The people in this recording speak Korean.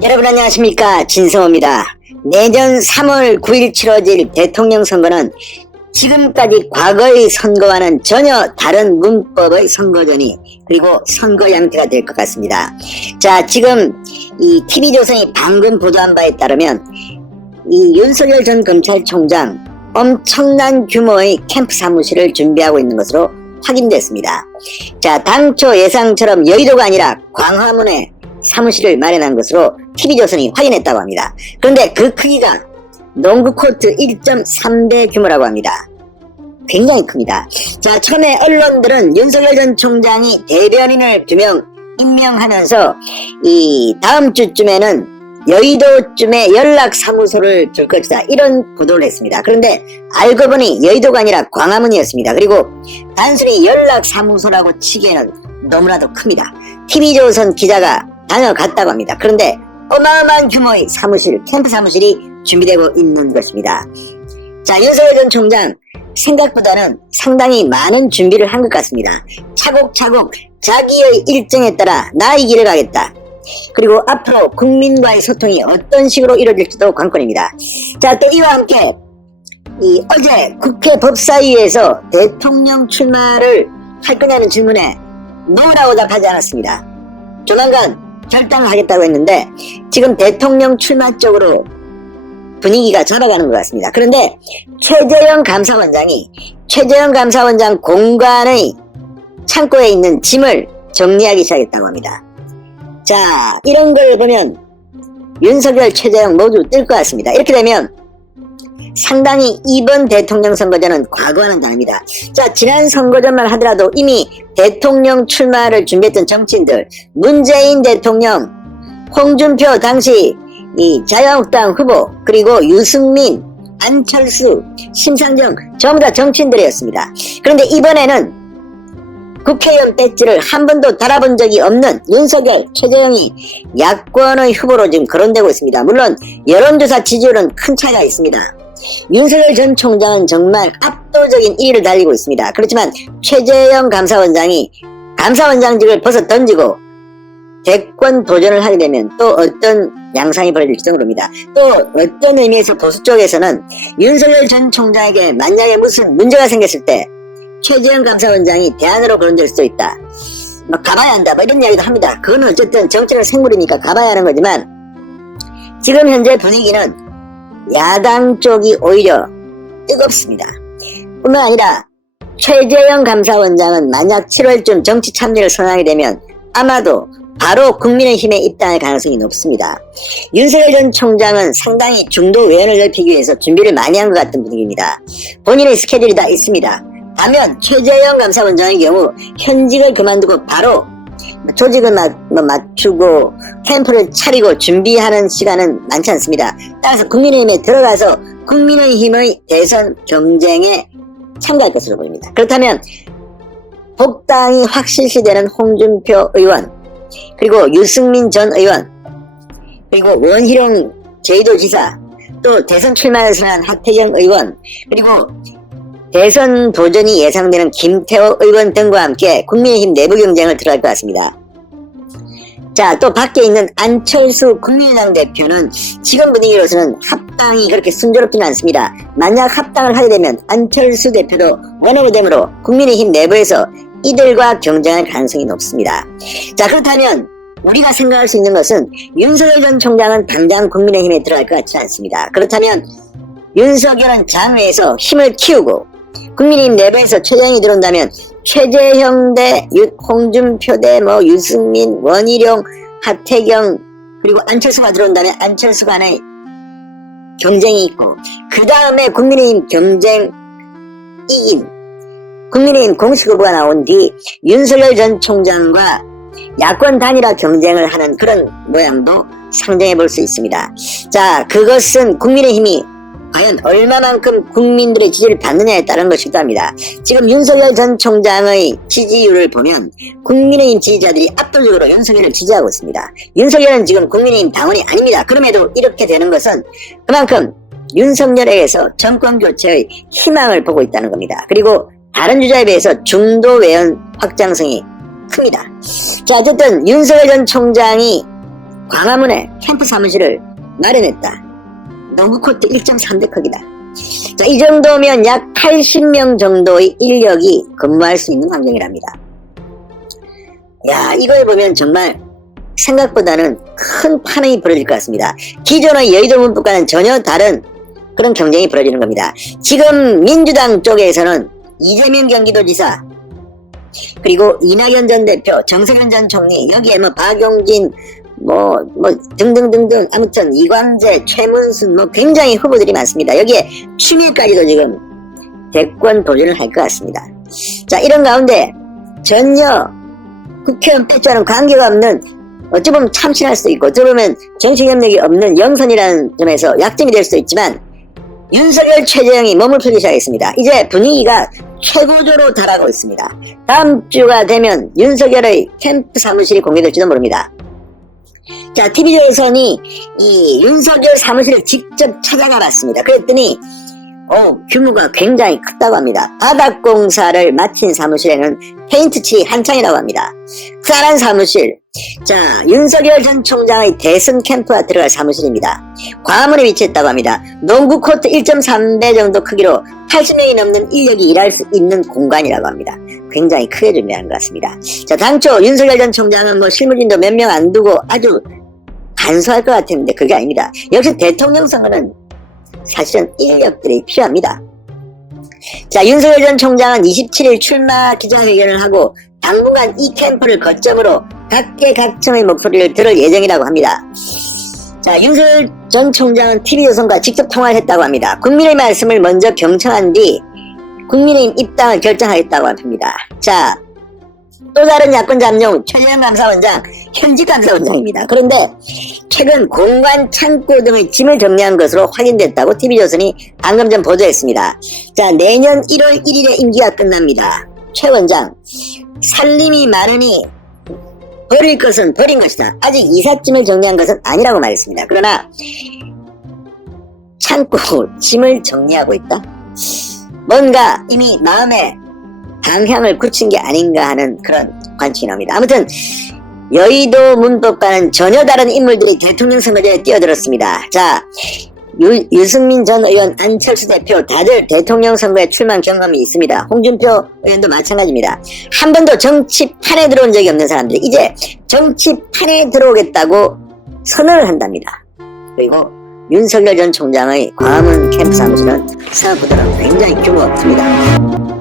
여러분 안녕하십니까, 진성호입니다. 내년 3월 9일 치러질 대통령 선거는 지금까지 과거의 선거와는 전혀 다른 문법의 선거전이 그리고 선거 양태가 될 것 같습니다. 자, 지금 이 TV조선이 방금 보도한 바에 따르면 이 윤석열 전 검찰총장 엄청난 규모의 캠프 사무실을 준비하고 있는 것으로 확인됐습니다. 자, 당초 예상처럼 여의도가 아니라 광화문에 사무실을 마련한 것으로 TV조선이 확인했다고 합니다. 그런데 그 크기가 농구 코트 1.3배 규모라고 합니다. 굉장히 큽니다. 자, 처음에 언론들은 윤석열 전 총장이 대변인을 2명 임명하면서 이 다음 주쯤에는 여의도쯤에 연락사무소를 줄 것이다, 이런 보도를 했습니다. 그런데 알고 보니 여의도가 아니라 광화문이었습니다. 그리고 단순히 연락사무소라고 치기에는 너무나도 큽니다. TV조선 기자가 다녀갔다고 합니다. 그런데 어마어마한 규모의 사무실, 캠프 사무실이 준비되고 있는 것입니다. 자, 윤석열 전 총장 생각보다는 상당히 많은 준비를 한 것 같습니다. 차곡차곡 자기의 일정에 따라 나의 길을 가겠다. 그리고 앞으로 국민과의 소통이 어떤 식으로 이루어질지도 관건입니다. 자, 또 이와 함께 어제 국회 법사위에서 대통령 출마를 할 거냐는 질문에 노라고 답하지 않았습니다. 조만간 결단을 하겠다고 했는데 지금 대통령 출마 쪽으로 분위기가 잡아가는 것 같습니다. 그런데 최재형 감사원장 공간의 창고에 있는 짐을 정리하기 시작했다고 합니다. 자, 이런 걸 보면 윤석열, 최재형 모두 뜰 것 같습니다. 이렇게 되면 상당히 이번 대통령 선거전은 과거와는 다릅니다. 자, 지난 선거전만 하더라도 이미 대통령 출마를 준비했던 정치인들, 문재인 대통령, 홍준표 당시 이 자유한국당 후보, 그리고 유승민, 안철수, 심상정 전부 다 정치인들이었습니다. 그런데 이번에는 국회의원 배지를 한 번도 달아본 적이 없는 윤석열, 최재형이 야권의 후보로 지금 거론되고 있습니다. 물론 여론조사 지지율은 큰 차이가 있습니다. 윤석열 전 총장은 정말 압도적인 1위를 달리고 있습니다. 그렇지만 최재형 감사원장이 감사원장직을 벗어 던지고 대권 도전을 하게 되면 또 어떤 양상이 벌어질지 모릅니다. 또 어떤 의미에서 보수 쪽에서는 윤석열 전 총장에게 만약에 무슨 문제가 생겼을 때 최재형 감사원장이 대안으로 거론될 수도 있다, 가봐야 한다, 이런 이야기도 합니다. 그건 어쨌든 정치는 생물이니까 가봐야 하는 거지만 지금 현재 분위기는 야당 쪽이 오히려 뜨겁습니다. 뿐만 아니라 최재형 감사원장은 만약 7월쯤 정치 참여를 선언하게 되면 아마도 바로 국민의힘에 입당할 가능성이 높습니다. 윤석열 전 총장은 상당히 중도 외연을 넓히기 위해서 준비를 많이 한 것 같은 분위기입니다. 본인의 스케줄이 다 있습니다. 반면 최재형 감사원장의 경우 현직을 그만두고 바로 조직을 맞추고 캠프를 차리고 준비하는 시간은 많지 않습니다. 따라서 국민의힘에 들어가서 국민의힘의 대선 경쟁에 참가할 것으로 보입니다. 그렇다면 복당이 확실시되는 홍준표 의원, 그리고 유승민 전 의원, 그리고 원희룡 제주도지사, 또 대선 출마를 선언한 하태경 의원, 그리고 대선 도전이 예상되는 김태호 의원 등과 함께 국민의힘 내부 경쟁을 들어갈 것 같습니다. 자, 또 밖에 있는 안철수 국민의당 대표는 지금 분위기로서는 합당이 그렇게 순조롭지는 않습니다. 만약 합당을 하게 되면 안철수 대표도 원오브댐으로 국민의힘 내부에서 이들과 경쟁할 가능성이 높습니다. 자, 그렇다면 우리가 생각할 수 있는 것은 윤석열 전 총장은 당장 국민의힘에 들어갈 것 같지 않습니다. 그렇다면 윤석열은 장외에서 힘을 키우고 국민의힘 내부에서 최재형이 들어온다면 최재형 대 홍준표 대 유승민, 원희룡, 하태경, 그리고 안철수가 들어온다면 안철수 간의 경쟁이 있고, 그 다음에 국민의힘 경쟁 이긴 국민의힘 공식 후보가 나온 뒤 윤석열 전 총장과 야권 단일화 경쟁을 하는 그런 모양도 상정해 볼 수 있습니다. 자, 그것은 국민의힘이 과연 얼마만큼 국민들의 지지를 받느냐에 따른 것이기도 합니다. 지금 윤석열 전 총장의 지지율을 보면 국민의힘 지지자들이 압도적으로 윤석열을 지지하고 있습니다. 윤석열은 지금 국민의힘 당원이 아닙니다. 그럼에도 이렇게 되는 것은 그만큼 윤석열에게서 정권교체의 희망을 보고 있다는 겁니다. 그리고 다른 주자에 비해서 중도 외연 확장성이 큽니다. 자, 어쨌든 윤석열 전 총장이 광화문에 캠프 사무실을 마련했다. 농구코트 1.3대 크기다. 자, 이 정도면 약 80명 정도의 인력이 근무할 수 있는 환경이랍니다. 야, 이걸 보면 정말 생각보다는 큰 파행이 벌어질 것 같습니다. 기존의 여의도 문법과는 전혀 다른 그런 경쟁이 벌어지는 겁니다. 지금 민주당 쪽에서는 이재명 경기도지사, 그리고 이낙연 전 대표, 정세균 전 총리, 여기에 박용진, 등등등등, 아무튼 이광재, 최문순, 굉장히 후보들이 많습니다. 여기에 추미애까지도 지금 대권 도전을 할 것 같습니다. 자, 이런 가운데 전혀 국회의원 패자와는 관계가 없는, 어찌 보면 참신할 수도 있고, 어찌 보면 정치 경력이 없는 영선이라는 점에서 약점이 될 수도 있지만, 윤석열, 최재형이 몸을 풀기 시작했습니다. 이제 분위기가 최고조로 달하고 있습니다. 다음 주가 되면 윤석열의 캠프 사무실이 공개될지도 모릅니다. 자, TV조선이 이 윤석열 사무실을 직접 찾아가 봤습니다. 그랬더니 규모가 굉장히 크다고 합니다. 바닥공사를 마친 사무실에는 페인트칠이 한창이라고 합니다. 크다란 사무실. 자, 윤석열 전 총장의 대선 캠프가 들어갈 사무실입니다. 광화문에 위치했다고 합니다. 농구코트 1.3배 정도 크기로 80명이 넘는 인력이 일할 수 있는 공간이라고 합니다. 굉장히 크게 준비한 것 같습니다. 자, 당초 윤석열 전 총장은 실무진도 몇 명 안 두고 아주 간소할 것 같았는데 그게 아닙니다. 역시 대통령 선거는 사실은 인력들이 필요합니다. 자, 윤석열 전 총장은 27일 출마 기자회견을 하고 당분간 이 캠프를 거점으로 각계각층의 목소리를 들을 예정이라고 합니다. 자, 윤석열 전 총장은 TV조선과 직접 통화를 했다고 합니다. 국민의 말씀을 먼저 경청한 뒤 국민의힘 입당을 결정하겠다고 합니다. 자, 또 다른 야권 잠룡 최재형 감사원장, 현직 감사원장입니다. 그런데 최근 공관, 창고 등의 짐을 정리한 것으로 확인됐다고 TV조선이 방금 전 보도했습니다. 자, 내년 1월 1일에 임기가 끝납니다. 최 원장, 살림이 많으니 버릴 것은 버린 것이다. 아직 이삿짐을 정리한 것은 아니라고 말했습니다. 그러나 창고 짐을 정리하고 있다? 뭔가 이미 마음에 방향을 굳힌 게 아닌가 하는 그런 관측이 나옵니다. 아무튼 여의도 문법과는 전혀 다른 인물들이 대통령 선거제에 뛰어들었습니다. 자, 유승민 전 의원, 안철수 대표 다들 대통령 선거에 출마한 경험이 있습니다. 홍준표 의원도 마찬가지입니다. 한 번도 정치판에 들어온 적이 없는 사람들이 이제 정치판에 들어오겠다고 선언을 한답니다. 그리고 윤석열 전 총장의 광화문 캠프 사무실은 생각보다는 굉장히 규모가 큽니다.